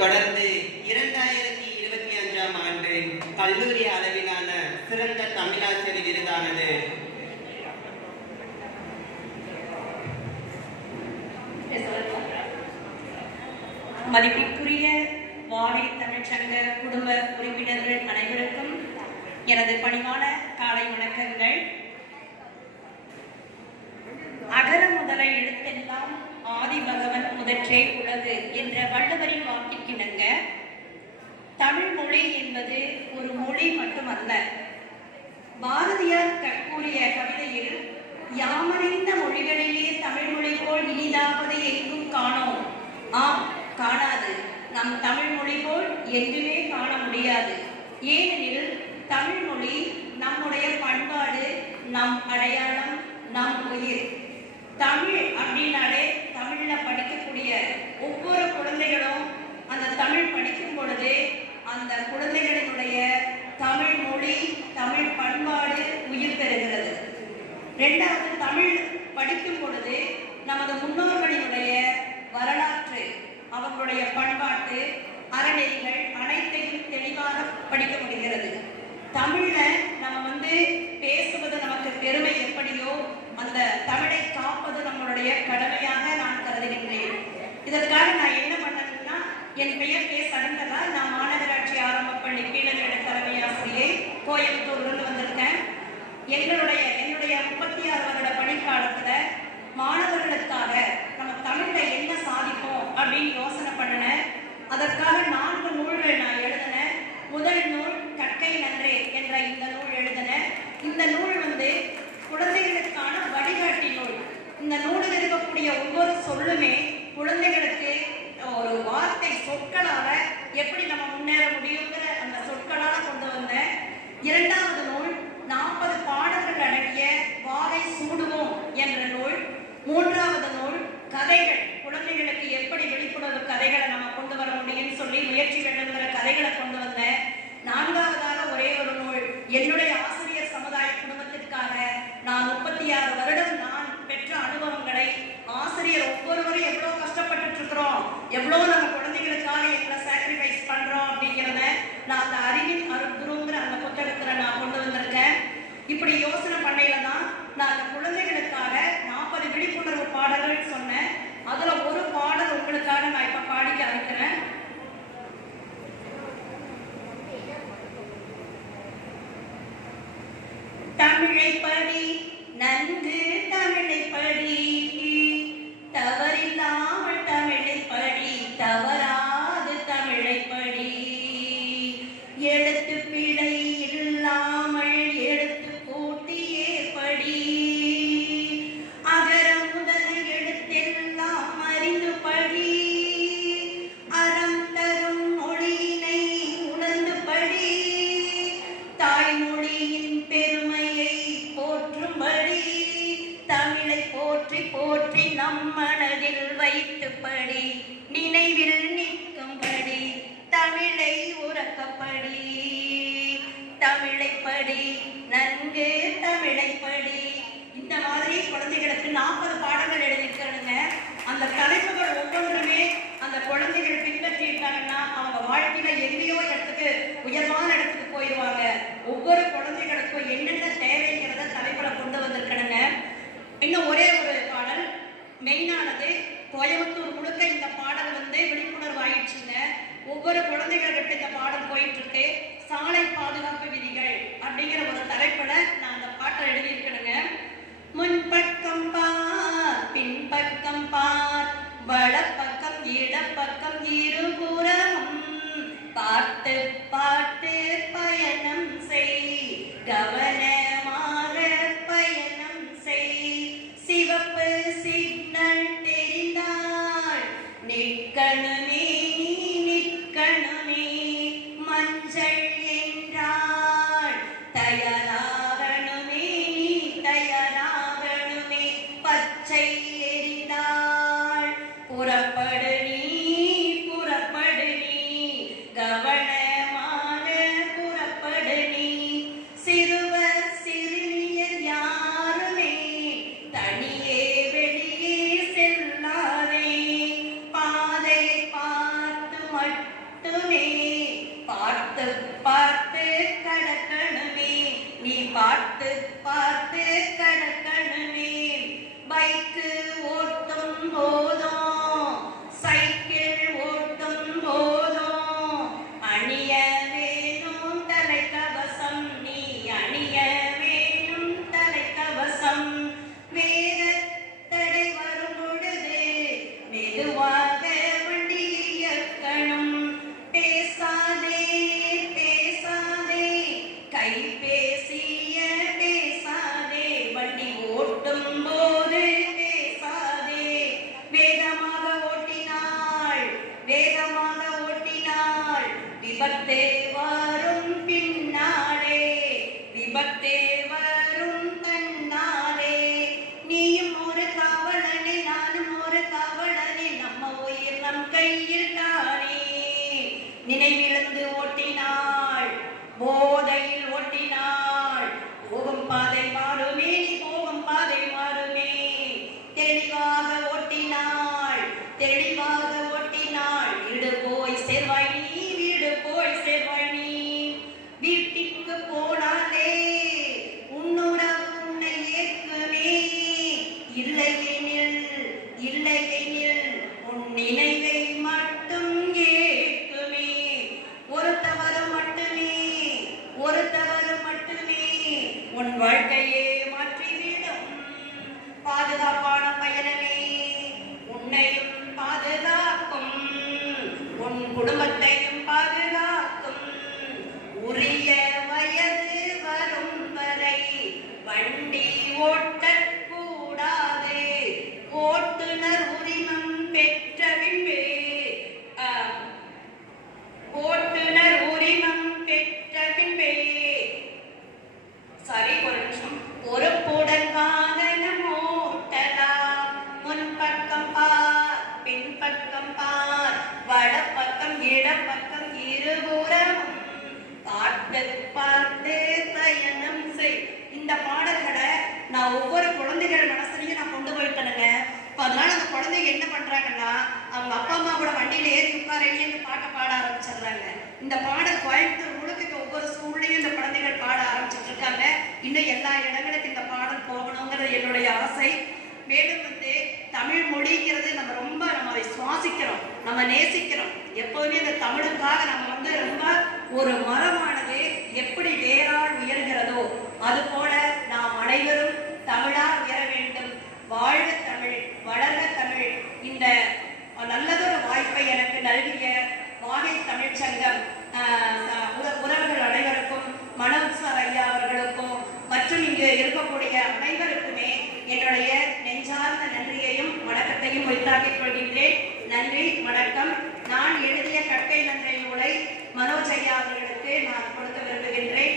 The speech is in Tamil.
தொடர்ந்து 2025ஆம் ஆண்டு கல்லூரி அளவிலான சிறந்த தமிழாசிரியர் விருதானது மதிப்பிற்குரிய வாழை தமிழ்ச்சங்க குடும்ப உறுப்பினர்கள் அனைவருக்கும் எனது பணிவான காலை வணக்கங்கள். அகர முதல எழுத்தெல்லாம் ஆதி பகவன் முதற்றே உலகு என்ற வள்ளுவரின் வாக்கிற்கிணங்க தமிழ் மொழி என்பது ஒரு மொழி மட்டுமல்ல. பாரதியார் கூறிய கவிதையில் யாமறிந்த மொழிகளிலே தமிழ் மொழி போல் இனிதாவது எங்கும் காணோம். ஆம், காணாது. நம் தமிழ் மொழி போல் எங்குமே காண முடியாது. ஏனெனில் தமிழ் மொழி நம்முடைய பண்பாடு, நம் அடையாளம், நம் உயிர். தமிழ் அப்படின்னாலே தமிழ்ல படிக்கக்கூடிய ஒவ்வொரு குழந்தைகளும் அந்த தமிழ் படிக்கும் பொழுது அந்த குழந்தைகளினுடைய தமிழ் மொழி, தமிழ் பண்பாடு உயிர் பெறுகிறது. இரண்டாவது, தமிழ் படிக்கும் பொழுது நமது முன்னோர்களினுடைய வரலாற்று, அவர்களுடைய பண்பாட்டு அறநெறிகள் அனைத்தையும் தெளிவாக படிக்க முடிகிறது. தமிழ்ல நம்ம பேசுவது நமக்கு பெருமை எப்படியோ அந்த தமிழை காப்பது நம்மளுடைய கடமையாக நான் கருதுகின்றேன். இதற்காக நான் என்ன பண்ணேன்னா, என் பெயர் கே. சடங்கலா, நான் மாநகராட்சி ஆரம்ப பள்ளி கீழநிலை தலைமை ஆசிரியை, கோயம்புத்தூர்லேருந்து வந்திருக்கேன். என்னுடைய 36 வருட பணிக்காலத்துல மாணவர்களுக்காக நம்ம தமிழ்ல என்ன சாதிப்போம் அப்படின்னு யோசனை பண்ணினேன். அதற்காக 4 நூல்கள் நான் எழுதினேன். முதல் நூல் கற்கை நன்றே என்ற இந்த நூல் எழுதினேன். இந்த நூல் குழந்தைகளுக்கான வழிகாட்டி நூல். இந்த நூலில் இருக்கக்கூடிய ஒவ்வொரு சொல்லுமே குழந்தைகளுக்கு ஒரு வார்த்தை சொற்களால எப்படி நம்ம முன்னேற முடியுங்கிற அந்த சொற்களால கொண்டு வந்தேன். இரண்டாவது நூல் 40 பாடல்கள் அடங்கிய வாகை சூடுவோம் என்ற நூல். மூன்றாவது நூல் கதைகள், குழந்தைகளுக்கு எப்படி விழிப்புணர்வு கதைகளை நம்ம கொண்டு வர முடியும்னு சொல்லி முயற்சி வேண்டுங்கிற கதைகளை கொண்டு வந்தேன். நான்காவதாக ஒரே ஒரு நூல் என்னுடைய ஆசிரியர் சமுதாய குடும்பத்திற்காக நான் 36 வருடம் நான் பெற்ற அனுபவங்களை, ஆசிரியர் ஒவ்வொருவரும் எவ்வளவு கஷ்டப்பட்டு இருக்கிறோம், எவ்வளவு நம்ம குழந்தைகளுக்காக எவ்வளவு சாக்ரிஃபைஸ் பண்றோம் அப்படிங்கிறத நான் அந்த அறிவின் அருட்குருங்கிற அந்த புத்தகத்துல நான் கொண்டு வந்திருக்கேன். இப்படி யோசனை பண்ணையில தான் நான் அந்த குழந்தைகளுக்காக 40 விழிப்புணர்வு பாடல்கள் சொன்னேன். அதுல ஒரு பாடல் உங்களுக்காக நான் இப்ப பாடி காமிக்கிறேன். தமிழை படி, நன்கு தமிழை படி, தவறில்லாமல் தமிழை படி, தவறாது தமிழை படி, எழுத்து பிழை இல்லாமல் எழுத்து கூட்டியே படி, அகர முதல் எழுத்தெல்லாம் அறிந்து படி, அறம் தரும் மொழியினை உணர்ந்து படி, தாய்மொழியின் பெருமையை போற்றும்படி, தமிழை போற்றி போற்றி நம் மனதில் வைத்து படி, நினைவில் நிற்கும்படி தமிழை உறக்கப்படி, தமிழை படி, நன்கு தமிழை படி. இந்த மாதிரி குழந்தைகளுக்கு 40 பாடங்கள் எழுதியிருக்கானுங்க. அந்த தலைப்புகள் ஒவ்வொன்றுமே அந்த குழந்தைகள் பின்பற்றிட்டாங்கன்னா அவங்க வாழ்க்கையில எங்கேயோ இடத்துக்கு, உயர்வான இடத்துக்கு போயிடுவாங்க. ஒவ்வொரு குழந்தைகளுக்கும் என்னென்ன தேவைங்கிறத தலைப்புல கொண்டு வந்திருக்கணுங்க. இன்னும் ஒரே ஒரு பாடல் மெயினானது, கோயம்புத்தூர் முழுக்க இந்த பாடல் விழிப்புணர்வு ஆயிடுச்சுங்க. ஒவ்வொரு குழந்தைகள்கிட்ட இந்த பாடல் போயிட்டு இருக்கு. சாலை பாதுகாப்பு விதிகள் அப்படிங்கிற ஒரு தலைப்புல நான் அந்த பாட்டை எழுதியிருக்கணுங்க. முன்பக்கம் பார், பின்பக்கம் பார், வலப்பக்கம் இடப்பக்கம் இருபுறமும் பார்த்து பார்த்து பயணம் செய், கவனமாக பயணம் செய், சிவப்பு சிக்னல் தெரிந்தால் நிற்கணுமே நிற்கணுமே, மஞ்சள் என்றால் தயாராகணுமே தயாராகணுமே, பச்சை எரிந்தால் புறப்படு நீ புறப்படு நீ, கவனமாக புறப்படு நீ, சிறுவர் சிறுமியர் யாருமே தனியே வெளியே செல்லாதே, பாதையை பார்த்து மட்டும் மட்டுமே பார்த்து பார்த்து கடக்கணுமே, நீ பார்த்து பார்த்து கடக்கணுமே. பைக்கு ஓட்டும் போதும் சைக்கிள் ஓட்டும் போதும் அணிய வேணும் தலைக்கவசம், நீ அணிய வேணும் தலைக்கவசம். வேற தடை வரும் பொழுது மெதுவாக வண்டி இயக்கணும். பேசாதே பேசாதே கைபேசிய பேசாதே, வண்டி ஓட்டும் போது பேசாதே. வேகமாக ஓட்டினாள் வேகமாக ஓட்டினாள், விபத்தே வரும் பின்னாலே, விபத்தே வரும் தன்னாலே. நீயும் ஒரு காவலனே நானும் ஒரு காவலனே, நம்ம உயிர் நம் கையில் தானே. நினைவிழந்து ஓட்டினாள் போதையில் ஓட்டினாள், போகும் பாதை மாறுமே நீ போகும் பாதை மாறுமே. தெளிவாக ஓட்டினாள் தெளிவாக ஓட்டினாள், வீடு போய் சேர்வாய் நீ, வீடு போய் சேர்வாய் நீ. வீட்டிற்கு போனாலே உன்னுறவு உன்னை ஏற்குமே, இல்லையெனில் இல்லையெனில் உன் நினைவை மட்டும் ஏற்குமே. ஒரு தவறு மட்டுமே ஒரு தவறு மட்டுமே உன் வாழ்க்கையே மாற்றிவிடும். பாதுகாப்பான பயணமே உன்னையும் பாதுகாக்கும், உன் குடும்பத்தையும் பாதுகாக்கும். உரிய வயது வரும் வரை வண்டி ஓட்டக்கூடாது. ஓட்டுநர் உரிமம் பெற்ற பின்பே ஓட்டுநர் உரிமம் பெற்ற பின்பே சரி ஒரு நிமிஷம். பொறுப்புடன் வாகனம் ஓட்டலாம். முன்பக்கம் பார் பின்பக்கம் பார், வடப்பக்கம் இடப்பக்கம் இருபுறமும் பார்த்து பார்த்து பயணம் செய். இந்த பாடல்களை நான் ஒவ்வொரு குழந்தைகள் மனசுலையும் நான் கொண்டு போயிட்டேனுங்க. அதனால அந்த குழந்தைங்க என்ன பண்றாங்கன்னா, அவங்க அப்பா அம்மா கூட வண்டியில ஏறி உட்காரேன்னு இந்த பாட்டை பாட ஆரம்பிச்சிடுறாங்க. இந்த பாடல் கோயம்புத்தூர் முழுக்க ஒவ்வொரு ஸ்கூல்லையும் இந்த குழந்தைகள் பாட ஆரம்பிச்சுட்டு இருக்காங்க. இன்னும் எல்லா இடங்களுக்கும் இந்த பாடல் போகணுங்கிறது என்னுடைய ஆசை. மேலும் தமிழ் மொழிங்கிறது நம்ம சுவாசிக்கிறோம், நம்ம நேசிக்கிறோம். எப்போதுமே இந்த தமிழுக்காக நம்ம ரொம்ப ஒரு மரமானது எப்படி வேறால் உயர்கிறதோ அது போல நாம் அனைவரும் தமிழால் உயர வேண்டும். வாழ்க தமிழ், வளர்க தமிழ். இந்த நல்லதொரு வாய்ப்பை எனக்கு நல்கிய வாகை தமிழ் சங்கம் உறவுகள் அனைவருக்கும், மனோஜ் சார் ஐயா அவர்களுக்கும் மற்றும் இங்கு இருக்கக்கூடிய அனைவருக்குமே என்னுடைய நெஞ்சார்ந்த நன்றியையும் வணக்கத்தையும் உரித்தாக்கிக் கொள்கின்றேன். நன்றி, வணக்கம். நான் எழுதிய கற்கை நன்றை நூலை மனோஜ் ஐயா அவர்களுக்கு நான் கொடுக்க விரும்புகின்றேன்.